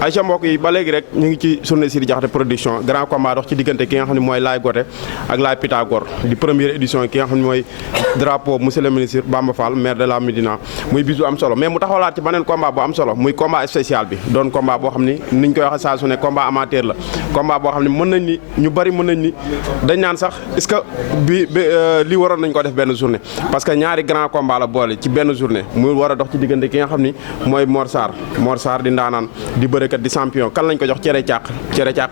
Aïcha mbokk yi ba léegi rek ñu ngi ci journée Sidy Diakhaté production grand combat dox ci diggante ki nga xam ne mooy Laye Gothé ak Laye Pythagore di première édition ki nga xam ne mooy drapeau monsieur le ministre Bamba Fall maire de la Médina muy bis bu am solo mais mu taxawlaat ci beneen combat bu am solo muy combat spécial bi doon combat boo xam ni niñ koy waxee saa su ne combat amateur la combat boo xam ne mën nañ ni ñu bari mën nañ ni dañ naan sax est-ce que lii waroon nañ ko def benn journée parce que ñaari grand combat la boole ci benn journée mu war a dox ci diggante ki nga xam ni mooy Mor Sarr di ndaanaan di bërekat di champion kan lañ ko jox cere càq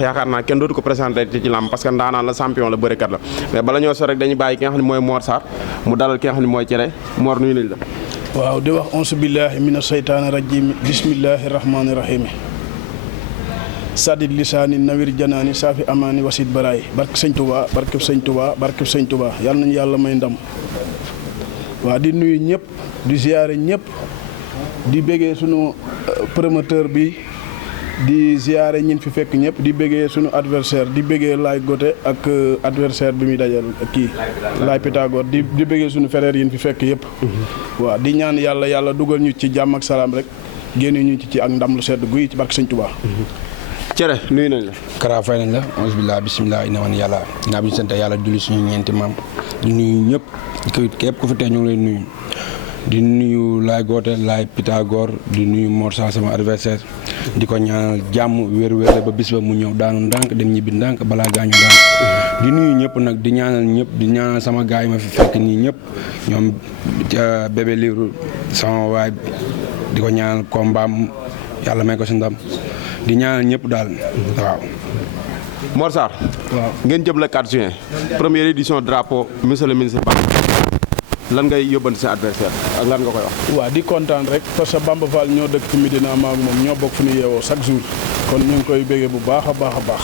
yaakaar naa kenn dootu ko présenté ci lamb parce que ndaanaan la champion la bërekat la mais bala ñoo so rek dañuy bàyyi ki nga xam ne mooy Mor Sarr mu dalal ki nga xam ne mooy cere Mor nuyu nañ la. waaw di wax onsu billahi mina seytaani rajim bismillahi rahmaani rahimi sadid lisaani nawir janaani saafi amaani wasit baraay barke sëñ Touba barke sëñ Touba barke sëñ Touba yàlla nañu yàlla may ndam waaw di nuyu ñëpp di ziyaare ñëpp di bëggee sunu promoteur bi di ziyaare ñin fi fekk ñëpp di bëggee sunu adversaire di bëggee Laye Gothé ak adversaire bi muy dajal kii Laye Pythagore di bëggee sunu frère yin fi fekk yëpp waaw di ñaan yàlla dugal ñu ci jàmm ak salaam rek génne ñu ci ak ndam lu sedd guy ci barke sëñ Touba. cere nuyu nañ la. Kara fay nañ la alhamdulilah bisimilah ina wan yàlla naa bi ñu sant yàlla julli suñu ñeenti maam di nuyu ñëpp képp ku fi tey ñu ngi lay nuyu di nuyu Laye Gothé Laye Pythagore di nuyu Mor Sarr sama adversaire di ko ñaanal jàmm wér-wér ba bis ba mu ñëw daanu ndànk dem ñibbi ndànk balaa gaañu ndànk di nuyu ñëpp nag di ñaanal ñëpp di ñaanal sama gaay yi ma fi fekk nii ñëpp ñoom bébé liiru sama waay di ko ñaanal kombaam yàlla may ko si ndam di ñaanal ñëpp daal waaw. Mor Sarr. waaw ngeen jëm le 4 juin première édition drapeau monsieur le ministre Bamba lan ngay yóbbante sa adversaire ak lan nga koy wax. waaw di kontaan rek parce que Bamba Fall ñoo dëkk ci Médina maag moom ñoo bokk fu ñu yeewoo chaque jour kon ñu ngi koy béggee bu baax a baax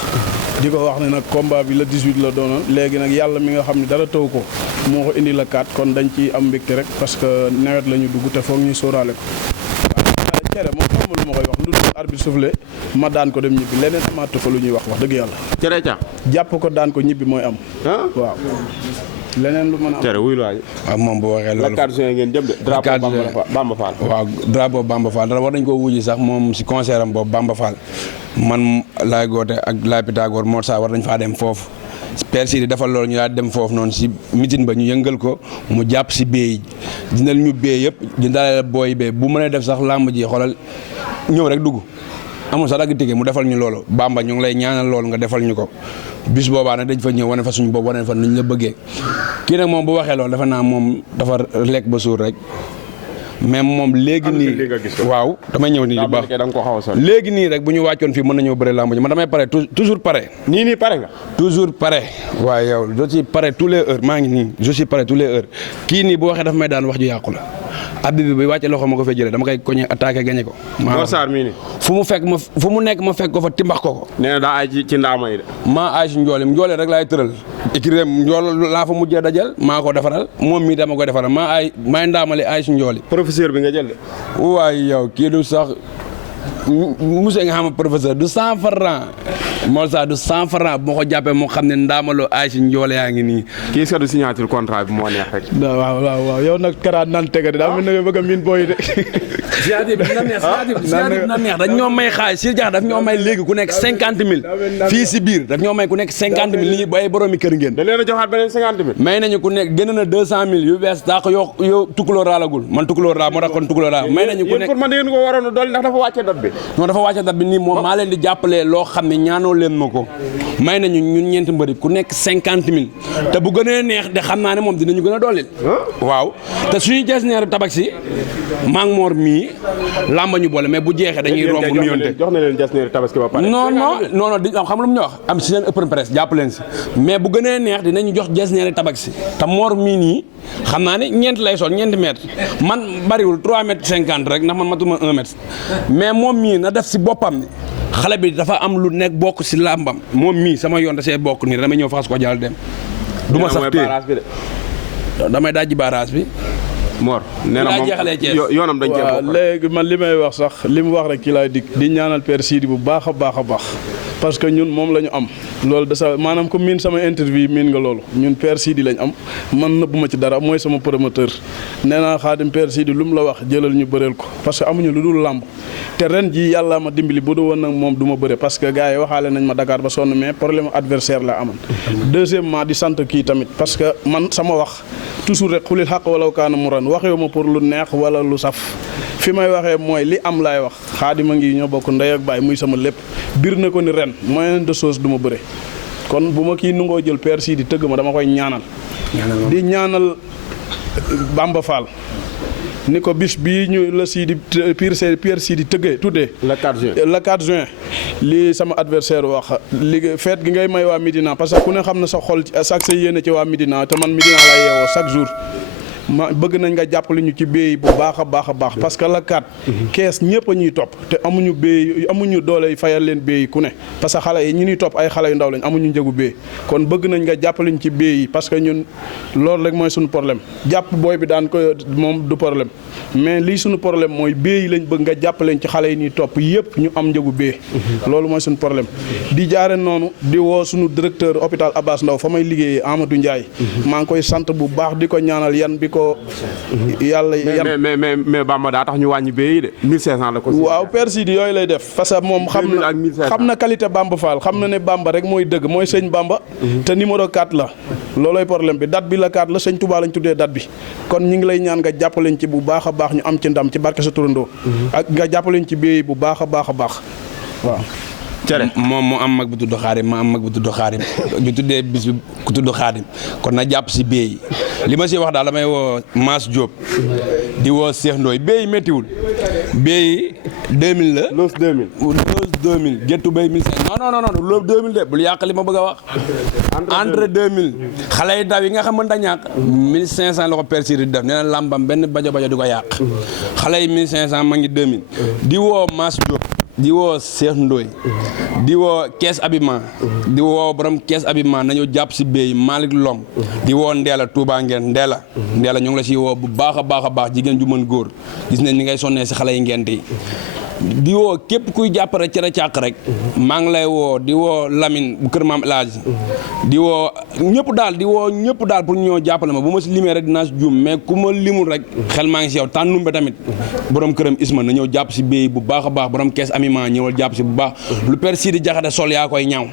di ko wax ne nag combat bi le 18 la doonoon léegi nag yàlla mi nga xam ne dara taw ko moo ko indi la 4 kon dañ ci am mbégte rek parce que nawet la ñu dugg te foog ñu sóoraale ko waaw cere moom xamul lu ma koy wax lu dul arbitre soufflé ma daan ko dem ñibbi leneen amaatu ko lu ñuy wax dëgg yàlla. cere ca jàpp ko daan ko ñibbi mooy am. waaw. leneen lu mën a am cere wuy laaj. waaw moom bu waxee loolu. le 4 juin ngeen jëm de. drapeau Bamba Fall. waaw drapeau Bamba Fall dara war nañ koo wuji sax moom si concert am boobu Bamba Fall man Laye Gothé ak Laye Pythagore Mor Sarr war nañ faa dem foofu. Père Sidi defal loolu ñu daal dem foofu noonu si mitin ba ñu yëngal ko mu jàpp si bee dindal ñu bee yëpp dindal booy bee bu mënee def sax làmb ji xoolal ñëw rek dugg amul sax dagg tige mu defal ñu loolu Bamba ñu ngi lay ñaanal loolu nga defal ñu ko bis boobaa nag dañ fa ñëw wane fa suñu bopp wane fa nuñ la bëggee kii nag moom bu waxee loolu dafa naa moom dafa lekk ba suur rek mais moom léegi nii waaw damay ñëw nii di baax léegi nii rek bu ñu wàccoon fii mën nañoo bëre làmb ji man damay pare toujours pare nii pare nga toujours pare waaye yow je suis pare tous les heures maa ngi nii je suis pare tous les heures kii nii bu waxee dafa may daan wax ju yàqu la abbi bi wàcce loxo ma ko fay jëlee dama koy koñe attaqué gañe ko Mor Sarr mii nii fu mu nekk ma fekk ko fa timbax ko nee na daa ay ci ndaama yi de maa ay si njooleem rek laay tëral écrire njool laa fa mujjee dajal maa ko defaral moom mii dama koy defaral maay ndaamale ay si njooli professeur bi nga jël de waaye yow kii du sax monsieur nga xam ne professeur du 100 francs Mor Sarr du 100 francs bu ma ko jàppee moo xam ne ndaamaloo ay si njoole yaa ngi nii kii sa du signature contrat bi moo neex rek waaw yow nag karaat naan tega de daa mel na nga bëgg a miin booy de signature bi dina neex dañ ñoo may xaalis si jax daf ñoo may léegi ku nekk 50 000 fii si biir daf ñoo may ku nekk 50 000 li ñuy ay boroomi kër ngeen da leen a joxaat beneen 50 000 may nañu ku nekk gën na 200 000 yu bees daa ko yow tukulóor raalagul man tukulóor raa moo tax kon tukulóor raa may nañu ku nekk pour man da ngeen ko waroon a dolli ndax dafa wàcce date bi non dafa wàcce date bi nii moom maa leen di jàppalee loo xam ne ñaanoo leen ma ko may nañu ñun ñeenti mbëri ku nekk 50 000 te bu gënee neex de xam naa ne moom dinañu gën a dollil waaw te suñu jees neeru tabak si maa ngi Mor mii làmba ñu boole mais bu jeexee dañuy romb nuyonte jox na leen jees neeru tabaski ba pare non di xam lu mu ñu wax am si seen open press jàpp leen si mais bu gënee neex dinañu jox jees neeru tabak si te Mor mii nii xam naa ne ñeent lay sol ñeenti mètres man bariwul 3 mètres 50 rek ndax man matuma 1 mètre mais moom mii na def si boppam ni xale bi dafa am lu nekk bokk si làmbam moom mii sama yoon da see bokk nii dama ñëw faxas ko jàll dem du ma sax téye damay dajji barrage bi. Mor nee na moom yoonam dañ cee bokk. léegi man li may wax sax li mu wax rek ci laay dikk di ñaanal Père Sidi bu baax a baax a baax parce que ñun moom la ñu am loolu de sa maanaam comme miin sama interview miin nga loolu ñun Père Sidi lañ am man nëbbuma ci dara mooy sama promoteur nee naa Xaadim Père Sidi lu mu la wax jëlal ñu bëreel ko parce que amuñu lu dul làmb te ren ji yàlla ma dimbali bu du woon nag moom du ma bëre parce que gars yi waxaale nañ ma Dakar ba sonn mais problème adversaire la amoon. Deuxièmement di sant kii tamit parce que man sama wax toujours rek xulil xaq wala kaana mu ran waxewu ma pour lu neex wala lu saf fi may waxee mooy li am laay wax Xaadim a ngi ñoo bokk ndey ak baay muy sama lépp bir na ko ni ren moyen de chose du ma bëre kon bu ma kii nungoo jël Père Sidi tëgg ma dama koy ñaanal di ñaanal Bamba Fall ni ko bis bii ñu la Sidi Père Sidi tëggee tuddee le 4 juin le 4 juin lii sama adversaire wax li fête gi ngay may waa Médina parce que ku ne xam na sa xol ak sa yéene ci waa Médina te man Médina lay yeewoo chaque jour ma bëgg nañ nga jàppale ñu ci béy bu baax a baax a baax parce que la kat kees ñëpp a ñuy topp te amuñu béy amuñu doole fayal leen béy ku ne parce que xale yi ñi ñuy topp ay xale yu ndaw lañ amuñu njëgu béy kon bëgg nañ nga jàppale ñu ci béy yi parce que ñun loolu rek mooy suñu problème jàpp booy bi daan ko moom du problème mais lii suñu problème mooy béy yi lañ bëgg nga jàppale ñu ci xale yi ñuy topp yëpp ñu am njëgu béy loolu mooy suñu problème di jaare noonu di woo suñu directeur hôpital Abass Ndao fa may liggéeyee Amadou Ndiaye maa ngi koy sant bu baax di ko ñaanal yan bi ko yàlla yan mais Bamba daa tax ñu wàññi béy yi de 1500 la ko. waaw Père Sidi yooyu lay def parce que moom xam na qualité Bamba Fall xam na ne Bamba rek mooy dëgg mooy sëñ Bamba te numéro 4 la loolooy problème bi date bi la 4 la sëñ Touba lañ tuddee date bi kon ñu ngi lay ñaan nga jàppaleñ ci bu baax a baax ñu am ci ndam ci barke sa turandoo ak nga jàppaleñ ci béy bu baax a baax a baax waaw cere moom mu am mag bu tudd Xaadim ma am mag bu tudd Xaadim ñu tuddee bis bi ku tudd Xaadim kon na jàpp si béy li ma si wax daal damay woo Mass Diop di woo Cheikh Ndoye béy méttiwul béy 2000 la. loos 2000. loos 2000 gettu béy 1500 non loolu 2000 de bul yàq li ma bëgg a wax. entre 2000 xale yi ndaw yi nga xamante ne ñàkk 1500 la ko Père Sidi di def nee na làmbam benn bajo di ko yàq xale yi 1500 ma ngi 2000 di woo Mass Diop. di woo Cheikh Ndoye di woo Kees Abima di woo borom Kees Abima nañu jàpp si béy Malick Lom di woo Ndeela Touba ngeen Ndeela ñu ngi la si woo bu baax a baax jigéen ju mën góor gis nañ ni ngay sonnee si xale yi ngent yi di woo képp kuy jàppale cere càq rek maa ngi lay woo di woo Lamine bu kër maam El Hadj di woo ñëpp daal pour ñoo jàppale ma bu ma si limee rek dinaa si juum mais ku ma limul rek xel maa ngi si yow tànnumbe tamit borom këram Isma na ñëw jàpp si béy bu baax a baax borom kees amiment ñëwal jàpp si bu baax lu Père Sidi Jaxate sol yaa koy ñaaw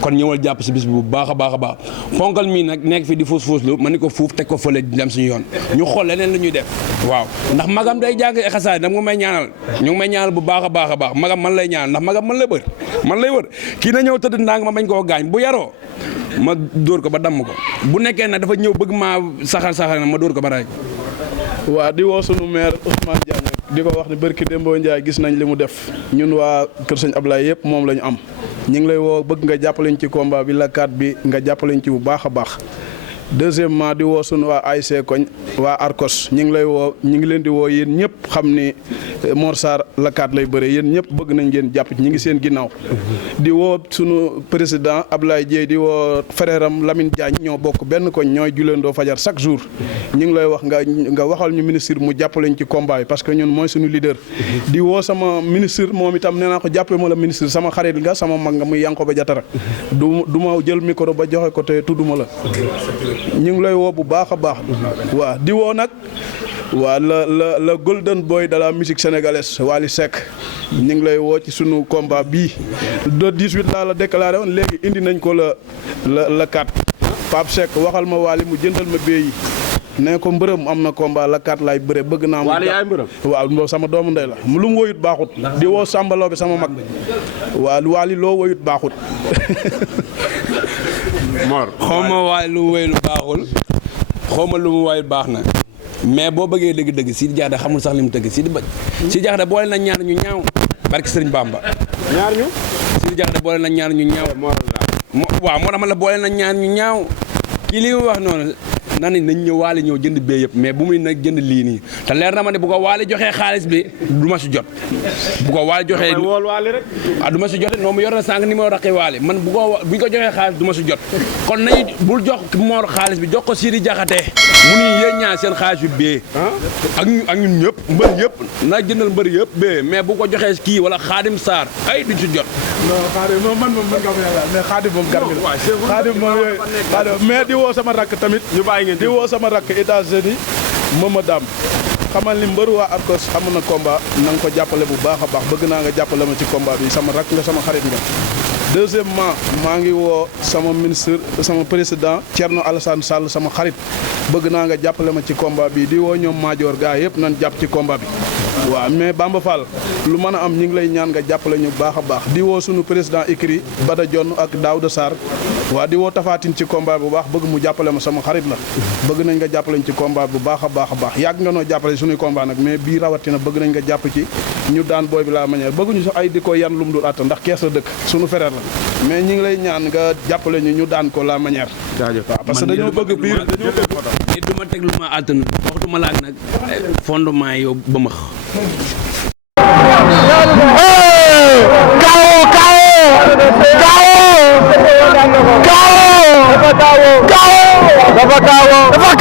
kon ñëwal jàpp si bis bi bu baax a baax ponkal mii nag nekk fi di fuus lu ma ni ko fuuf teg ko fële di dem suñu yoon ñu xool leneen la ñuy def waaw ndax magam day jàng xasaay dam nga may ñaanal ñu ngi may ñaanal bu baax a baax magam man lay ñaan ndax magam man lay wër kii na ñëw tëdd ndànk ma bañ koo gaañ bu yaroo ma dóor ko ba damm ko bu nekkee nag dafa ñëw bëgg maa saxal na ma dóor ko ba rey ko. waa di woo sunu maire Ousmane Diagne di ko wax ne barki Dembo Ndiaye gis nañ li mu def ñun waa Kër Sëñ Ablaye yëpp moom la ñu am ñu ngi lay woo bëgg nga jàppaleñ ci combat bi la 4 bi nga jàppaleñ ci bu baax a baax. Deuxièmement di woo sunu waa ASC koñ waa Arcos ñu ngi leen di woo yéen ñëpp xam ni Mor Sarr la 4 lay bëre yéen ñëpp bëgg nañ ngeen jàpp ci ñi ngi seen ginnaaw di woo sunu président Ablaye Dieye di woo frère am Lamine Diagne ñoo bokk benn koñ ñooy juleendoo fajar chaque jour ñu ngi lay wax nga waxal ñu ministre mu jàppaleñ ci combat yi parce que ñun mooy suñu leader di woo sama ministre moom itam nee naa ko jàppee ma la ministre sama xarit nga sama mag nga muy Yankoba Diatara du ma jël micro ba joxe ko te tudduma la ñu ngi lay woo bu baax a baax waaw di woo nag waa la golden boy de la musique sénégalaise Wally Seck ñu ngi lay woo ci sunu combat bii le 18 laa la déclaré woon léegi indi nañ ko la 4 Pape Seck waxal ma Wally mu jëndal ma bee yi ne ko mbërëm am na combat la 4 laay bëre bëgg naa. Wally yaay mbërëm. waaw sama doomu ndey la lu mu woyut baaxut. di woo Sambaloo bi sama mag. waaw Wally loo woyut baaxut. Mor xaw ma waay lu mu woy lu baaxul xaw ma lu mu woy baax na mais boo bëggee dëgg-dëgg Sidi Diakhaté xamul sax li mu tëgg Sidi Diakhaté boole na ñaar ñu ñaaw barki Sëriñ Bamba. Sidi Diakhaté boole na ñaar ñu ñaaw. waaw moo tax ma la boole na ñaar ñu ñaaw kii li mu wax noonu na nañ ñëw waale ñëw jënd bee yëpp mais bu muy nag jënd lii nii te leer na ma ne bu ko waale joxee xaalis bi du ma si jot bu ko waale joxee du ma si jot noonu mu yor na sànq ni ma raqi waale man bu ko joxee xaalis du ma si jot kon nañ bul jox Mor xaalis bi jox ko Sidi Diakhaté mu ni yéen ñaar seen xaalis bi bee ak ñun ñëpp mbër yëpp na jëndal mbër yëpp bee mais bu ko joxee kii wala Xaadim Sarr ay duñ si jot non Xaadim moom man moom mën nga ko yàlla mais Xaadim moom garbi la Xaadim moom yooyu mais di woo sama rakk tamit ñu bàyyi ngeen di woo sama rakk États-Unis Mamadou xamal ni mbër waa Arcos xam na combat na nga ko jàppale bu baax a baax bëgg naa nga jàppale ma ci combat bi sama rakk nga sama xarit nga deuxièmement maa ngi woo sama ministre sama président Thierno Alassane Sall sama xarit bëgg naa nga jàppale ma ci combat bi di woo ñoom Maajoor gaa yëpp nañ jàpp ci combat bi waaw mais Bamba Fall lu mën a am ñi ngi lay ñaan nga jàppale ñu baax a baax di woo sunu président écrit Bada Dione ak Daouda Sarr waaw di woo Tafatine ci combat bu baax bëgg mu jàppale ma sama xarit la bëgg nañ nga jàppale ñu ci combat bu baax a baax a baax yàgg nga noo jàppale suñuy combat nag mais bii rawatina bëgg nañ nga jàpp ci ñu daan booy bi la manière bëgguñu sax ay di ko yan lu mu dul atta ndax kees la dëkk suñu frère la mais ñi ngi lay ñaan nga jàppale ñu daan ko la manière waaw parce que dañoo bëgg biir nit du ma teg lu ma àttan waxtuma laak nag fondement yow ba max dafa